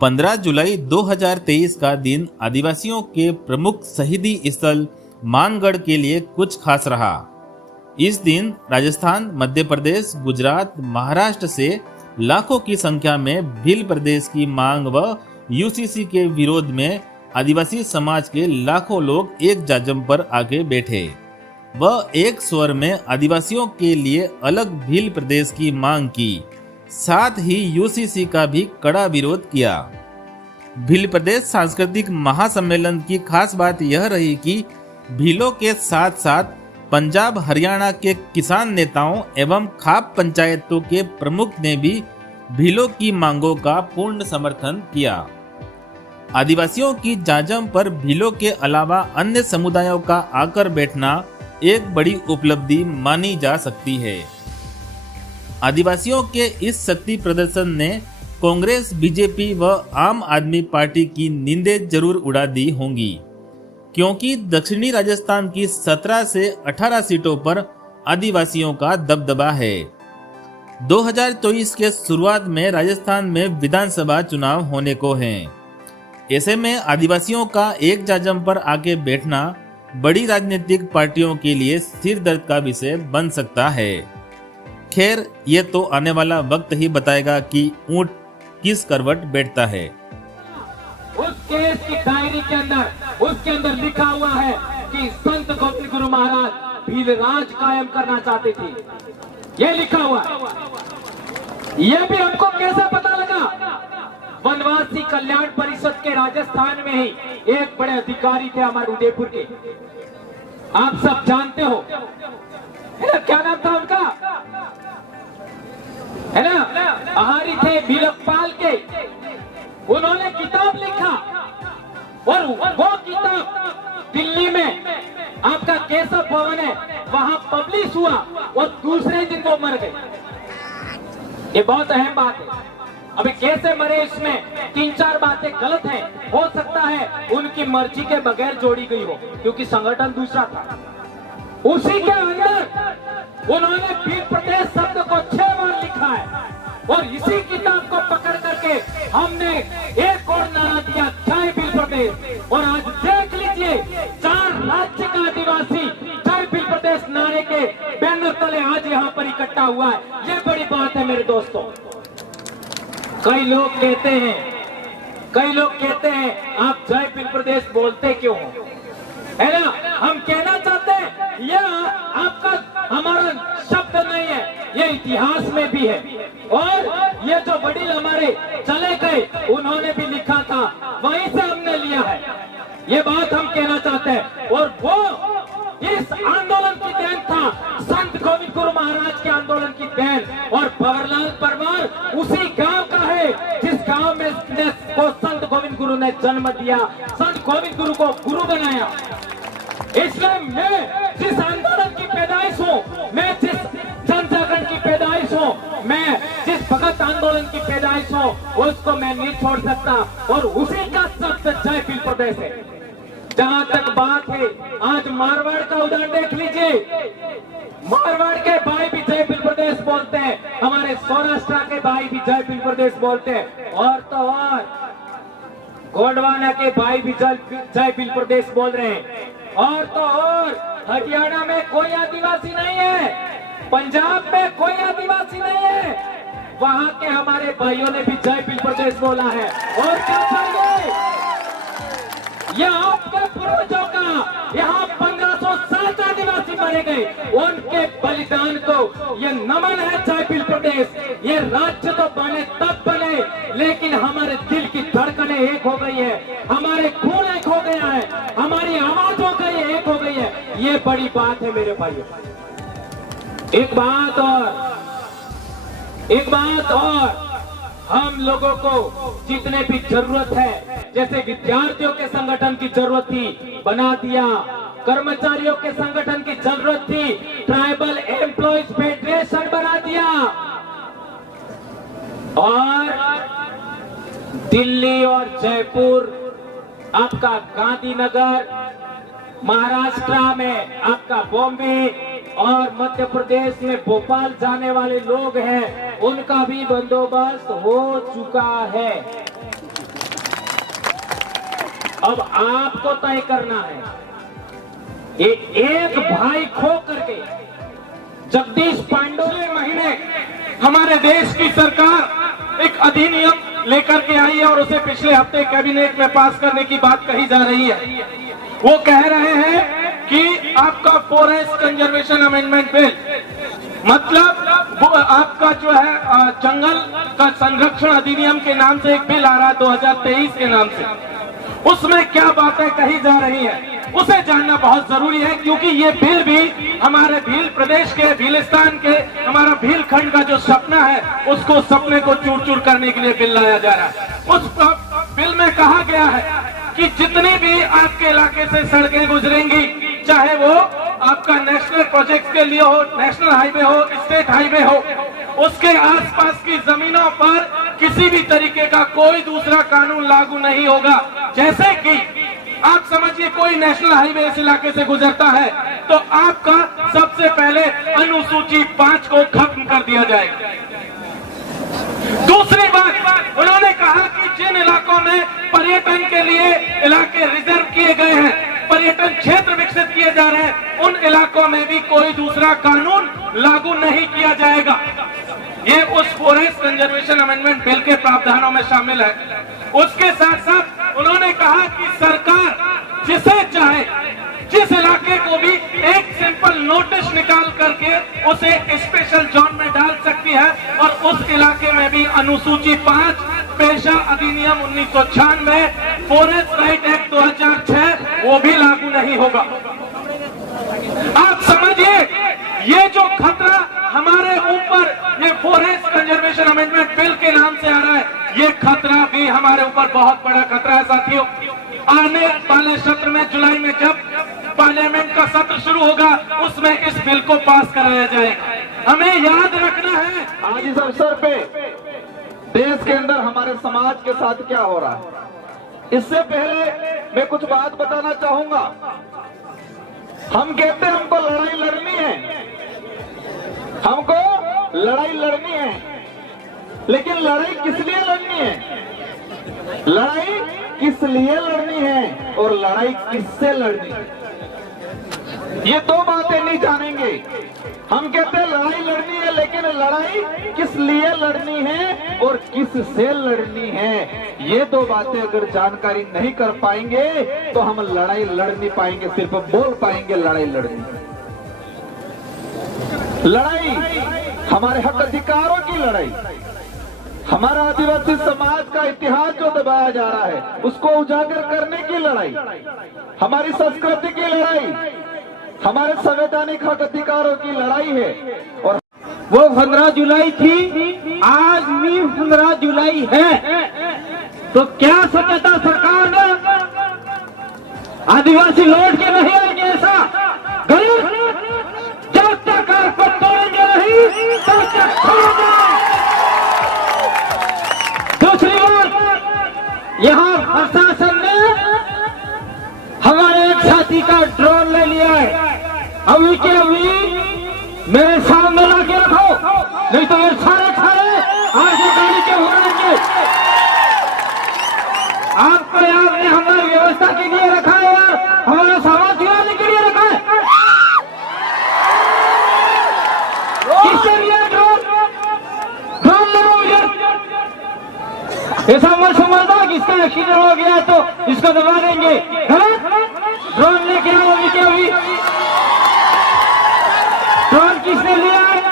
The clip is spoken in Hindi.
15 जुलाई 2023 का दिन आदिवासियों के प्रमुख शहीदी स्थल मानगढ़ के लिए कुछ खास रहा। इस दिन राजस्थान, मध्य प्रदेश, गुजरात, महाराष्ट्र से लाखों की संख्या में भील प्रदेश की मांग व यूसीसी के विरोध में आदिवासी समाज के लाखों लोग एक जाजम पर आके बैठे व एक स्वर में आदिवासियों के लिए अलग भील प्रदेश की मांग की, साथ ही यूसीसी का भी कड़ा विरोध किया। भील प्रदेश सांस्कृतिक महासम्मेलन की खास बात यह रही कि भीलों के साथ साथ पंजाब, हरियाणा के किसान नेताओं एवं खाप पंचायतों के प्रमुख ने भी भीलों की मांगों का पूर्ण समर्थन किया। आदिवासियों की जाजम पर भीलों के अलावा अन्य समुदायों का आकर बैठना एक बड़ी उपलब्धि मानी जा सकती है। आदिवासियों के इस शक्ति प्रदर्शन ने कांग्रेस, बीजेपी व आम आदमी पार्टी की नींदें जरूर उड़ा दी होंगी, क्योंकि दक्षिणी राजस्थान की 17 से 18 सीटों पर आदिवासियों का दबदबा है। 2024 के शुरुआत में राजस्थान में विधानसभा चुनाव होने को हैं। ऐसे में आदिवासियों का एक जाजम पर आके बैठना बड़ी राजनीतिक पार्टियों के लिए सिर दर्द का विषय बन सकता है। खैर, ये तो आने वाला वक्त ही बताएगा कि ऊंट किस करवट बैठता है। उस केस की डायरी के अंदर उसके अंदर लिखा हुआ है कि संत गोविंद गुरु महाराज भील राज कायम करना चाहते थे। ये लिखा हुआ है। ये भी हमको कैसे पता लगा? वनवासी कल्याण परिषद के राजस्थान में ही एक बड़े अधिकारी थे हमारे उदयपुर के, आप सब जानते हो, है ना? क्या नाम था उनका? है ना? आहारी थे भीलकपाल के। उन्होंने किताब लिखा और वो किताब दिल्ली में आपका केशव भवन है, वहां पब्लिश हुआ और दूसरे दिन वो मर गए। ये बहुत अहम बात है। अभी कैसे मरे इसमें 3-4 बातें गलत हैं। हो सकता है उनकी मर्जी के बगैर जोड़ी गई हो, क्योंकि संगठन दूसरा था। उसी के अंदर उन्होंने भील प्रदेश शब्द को 6 बार लिखा है और इसी किताब को पकड़ करके हमने एक और नारा दिया, जय भील प्रदेश। और आज देख लीजिए 4 राज्य का आदिवासी जय भील प्रदेश नारे के बैनर तले आज यहाँ पर इकट्ठा हुआ है। ये बड़ी बात है मेरे दोस्तों। कई लोग कहते हैं आप जय भील प्रदेश बोलते क्यों हो, है ना? हम कहना चाहते हैं यह आपका हमारा शब्द नहीं है, ये इतिहास में भी है और ये जो वडील हमारे चले गए उन्होंने भी लिखा था, वहीं से हमने लिया है। ये बात हम कहना चाहते हैं। और वो इस आंदोलन की देन था, संत गोविंद गुरु महाराज के आंदोलन की देन। और भंवरलाल परमार उसी गांव का है जिस गांव में को संत गोविंद गुरु ने जन्म दिया, संत गोविंद गुरु को गुरु बनाया। इसलिए मैं जिस आंदोलन की पैदाइश हूँ, मैं जिस जन जागरण की पैदाइश हूँ, मैं जिस भगत आंदोलन की पैदाइश हूँ, उसको मैं नहीं छोड़ सकता। और उसी का शब्द जय भील प्रदेश है। जहां तक बात है, आज मारवाड़ का उदाहरण देख लीजिए। मारवाड़ के भाई भी जय भील प्रदेश बोलते हैं, हमारे सौराष्ट्र के भाई भी जय भील प्रदेश बोलते हैं, और तो और गोंडवाना के भाई भी जय भील प्रदेश बोल रहे हैं। और तो और हरियाणा में कोई आदिवासी नहीं है, पंजाब में कोई आदिवासी नहीं है, वहां के हमारे भाइयों ने भी जय भील प्रदेश बोला है। और क्या चाहिए? यह आपके पूर्वजों का, यहाँ 1560 आदिवासी मारे गए, उनके बलिदान को यह नमन है जय भील प्रदेश। ये राज्य तो बने तब बने, लेकिन हमारे दिल की धड़कनें एक हो गई है, हमारे खून एक हो गया है, हमारी आवाज हो गई है, एक हो गई है। ये बड़ी बात है मेरे भाइयों। एक बात और हम लोगों को जितने भी जरूरत है, जैसे विद्यार्थियों के संगठन की जरूरत थी, बना दिया। कर्मचारियों के संगठन की जरूरत थी, ट्राइबल एम्प्लॉयज फेडरेशन बना दिया। और दिल्ली और जयपुर, आपका गांधीनगर, महाराष्ट्र में आपका बॉम्बे और मध्य प्रदेश में भोपाल जाने वाले लोग हैं, उनका भी बंदोबस्त हो चुका है। अब आपको तय करना है। ये एक भाई खो करके जगदीश पांडे महीने हमारे देश की सरकार एक अधिनियम लेकर के आई है और उसे पिछले हफ्ते कैबिनेट में पास करने की बात कही जा रही है। वो कह रहे हैं कि आपका फॉरेस्ट कंजर्वेशन अमेंडमेंट बिल, मतलब वो आपका जो है जंगल का संरक्षण अधिनियम के नाम से एक बिल आ रहा है 2023 के नाम से, उसमें क्या बातें कही जा रही है उसे जानना बहुत जरूरी है, क्योंकि ये बिल भी हमारे भील प्रदेश के, भीलिस्तान के, हमारा भील खंड का जो सपना है उसको सपने को चूर चूर करने के लिए बिल लाया जा रहा है। उस बिल में कहा गया है कि जितनी भी आपके इलाके से सड़कें गुजरेंगी, चाहे वो आपका नेशनल प्रोजेक्ट के लिए हो, नेशनल हाईवे हो, स्टेट हाईवे हो, उसके आसपास की जमीनों पर किसी भी तरीके का कोई दूसरा कानून लागू नहीं होगा। जैसे कि आप समझिए कोई नेशनल हाईवे इस इलाके से गुजरता है तो आपका सबसे पहले अनुसूची 5 को खत्म कर दिया जाएगा। दूसरी बात, उन्होंने कहा कि जिन इलाकों में पर्यटन के लिए इलाके रिजर्व किए गए हैं, पर्यटन क्षेत्र विकसित किए जा रहे हैं, उन इलाकों में भी कोई दूसरा कानून लागू नहीं किया जाएगा। ये उस फॉरेस्ट कंजर्वेशन अमेंडमेंट बिल के प्रावधानों में शामिल है। उसके साथ साथ उन्होंने कहा कि सरकार जिसे चाहे, जिस इलाके को भी एक सिंपल नोटिस निकाल करके उसे स्पेशल जोन में डाल सकती है और उस इलाके में भी अनुसूची 5 पेशा अधिनियम 1996, फॉरेस्ट राइट एक्ट 2006 वो भी लागू नहीं होगा। आप समझिए ये जो खतरा हमारे ऊपर ये फॉरेस्ट कंजर्वेशन अमेंडमेंट बिल के नाम से आ रहा है, ये खतरा भी हमारे ऊपर बहुत बड़ा खतरा है साथियों। आने वाले सत्र में, जुलाई में जब पार्लियामेंट का सत्र शुरू होगा, उसमें इस बिल को पास कराया जाएगा। हमें याद रखना है आज इस अवसर पे देश के अंदर हमारे समाज के साथ क्या हो रहा है। इससे पहले मैं कुछ बात बताना चाहूंगा। हम कहते हैं हमको लड़ाई लड़नी है, हमको लड़ाई लड़नी है, लेकिन लड़ाई किस लिए लड़नी है, लड़ाई किस लिए लड़नी है और लड़ाई किससे लड़नी है, ये दो बातें नहीं जानेंगे। हम कहते हैं लड़ाई लड़नी है, लेकिन लड़ाई किस लिए लड़नी है और किससे लड़नी है, ये दो बातें अगर जानकारी नहीं कर पाएंगे तो हम लड़ाई लड़ नहीं पाएंगे, सिर्फ बोल पाएंगे लड़ाई लड़नी। लड़ाई हमारे हक अधिकारों की लड़ाई, हमारा आदिवासी समाज का इतिहास जो दबाया जा रहा है उसको उजागर करने की लड़ाई, हमारी संस्कृति की लड़ाई, हमारे संवैधानिक हक अधिकारों की लड़ाई है। और वो 15 जुलाई थी, आज भी 15 जुलाई है, तो क्या सोचा था सरकार ने आदिवासी लौट के नहीं आएंगे, ऐसा गलत। जब तक आप तोड़ेंगे नहीं तब तक छोड़ेंगे। दूसरी बात, यहाँ प्रशासन ने हमारे एक साथी का ड्रोन ले लिया है, अभी के अभी मेरे सामने ला के रखो, नहीं तो ये सारे आज गाड़ी के हो रहेंगे। आपको याद नहीं हमारी व्यवस्था के लिए रखा है, हमारा समाज चुराने के लिए रखा है। किससे लिया ड्रोन? ड्रोन लो मुझे, ऐसा मत समझना कि इसका एक्सीडेंट हो गया तो इसको दबा देंगे। ड्रोन लेके